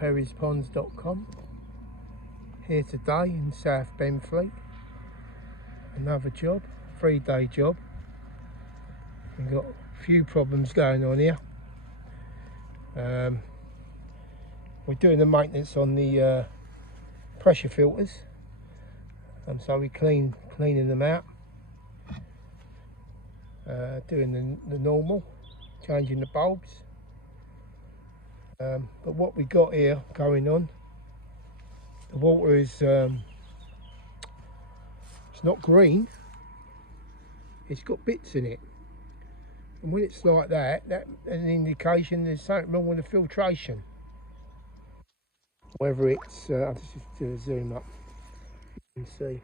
Perrysponds.com. Here today in South Benfleet. Another job, 3-day job. We've got a few problems going on here. We're doing the maintenance on the pressure filters, and so we're cleaning them out, doing the normal, changing the bulbs. But what we got here going on, the water is it's not green, it's got bits in it, and when it's like that, that's an indication there's something wrong with the filtration. Whether it's I'll just do a zoom up, you can see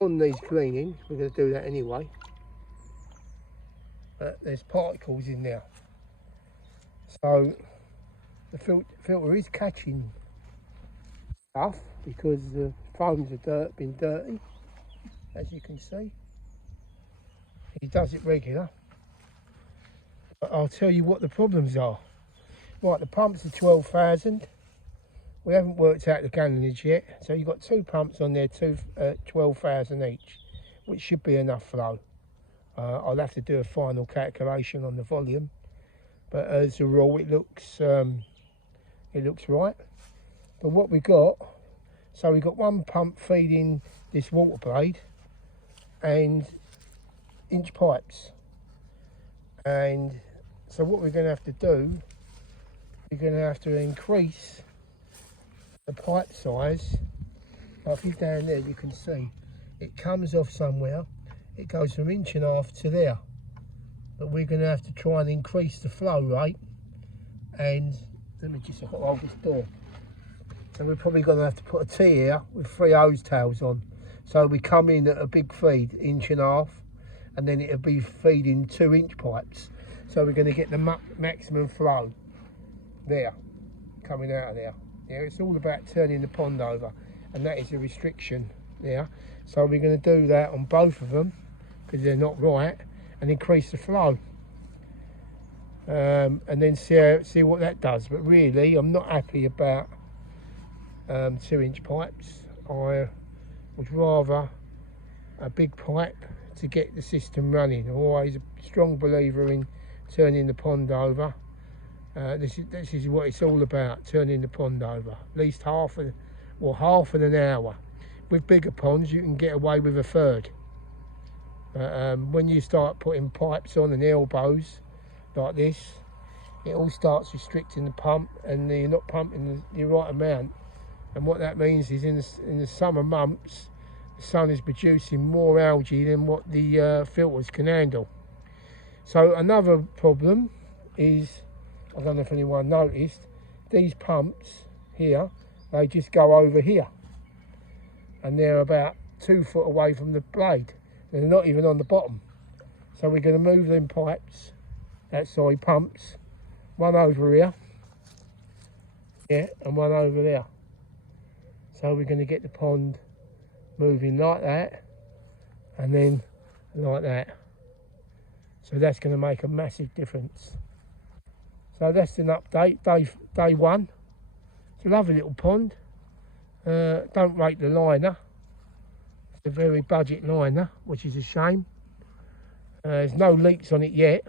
on these cleaning, we're going to do that anyway, but there's particles in there, so the filter is catching stuff because the foams are been dirty, as you can see. He does it regular, but I'll tell you what the problems are. Right, the pumps are 12,000. We haven't worked out the gallonage yet, so you've got two pumps on there, 12,000 each, which should be enough flow. I'll have to do a final calculation on the volume, but as a rule it looks right. But what we got, so we got one pump feeding this water blade and inch pipes, and so what we're going to have to do, we're going to have to increase the pipe size. If you're down there, you can see it comes off somewhere, it goes from 1.5 inches to there, but we're going to have to try and increase the flow rate. And let me just, I've got to hold this door, so we're probably going to have to put a T here with 3 hose tails on, so we come in at a big feed, 1.5 inches, and then it'll be feeding 2-inch pipes, so we're going to get the maximum flow there, coming out of there. Yeah, it's all about turning the pond over, and that is a restriction there. So we're going to do that on both of them because they're not right, and increase the flow, and then see what that does. But really, I'm not happy about 2-inch pipes. I would rather a big pipe to get the system running. I'm always a strong believer in turning the pond over. This is what it's all about, turning the pond over. At least half an hour. With bigger ponds, you can get away with 1/3. When you start putting pipes on and elbows like this, it all starts restricting the pump, and you're not pumping the right amount. And what that means is in the summer months, the sun is producing more algae than what the filters can handle. So another problem is, I don't know if anyone noticed, these pumps here, they just go over here, and they're about 2 foot away from the blade. They're not even on the bottom. So we're going to move them pipes, pumps, one over here, yeah, and one over there. So we're going to get the pond moving like that, and then like that. So that's going to make a massive difference. So that's an update, day one. It's a lovely little pond. Don't rate the liner. It's a very budget liner, which is a shame. There's no leaks on it yet,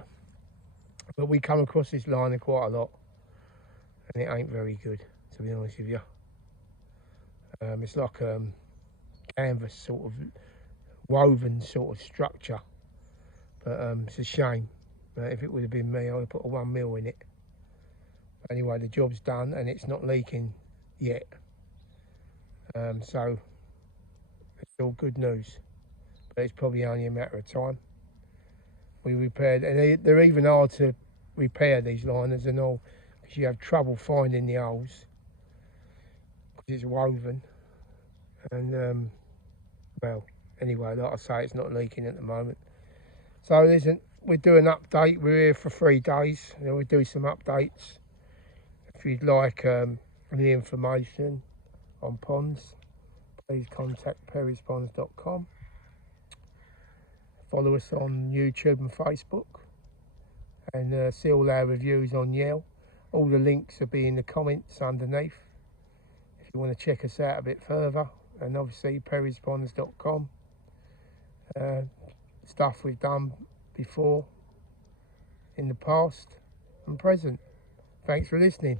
but we come across this liner quite a lot, and it ain't very good, to be honest with you. It's like canvas sort of woven sort of structure, but it's a shame. If it would have been me, I would have put a 1 mil in it. Anyway, the job's done and it's not leaking yet, so it's all good news, but it's probably only a matter of time. We repaired, and they're even hard to repair, these liners and all, because you have trouble finding the holes because it's woven. And well, anyway, like I say, it's not leaking at the moment. So we'll do an update. We're here for 3 days, and we'll do some updates. If you'd like any information on ponds, please contact Perrysponds.com. Follow us on YouTube and Facebook, and see all our reviews on Yale. All the links will be in the comments underneath if you want to check us out a bit further. And obviously perrysponds.com, stuff we've done before in the past and present. Thanks for listening.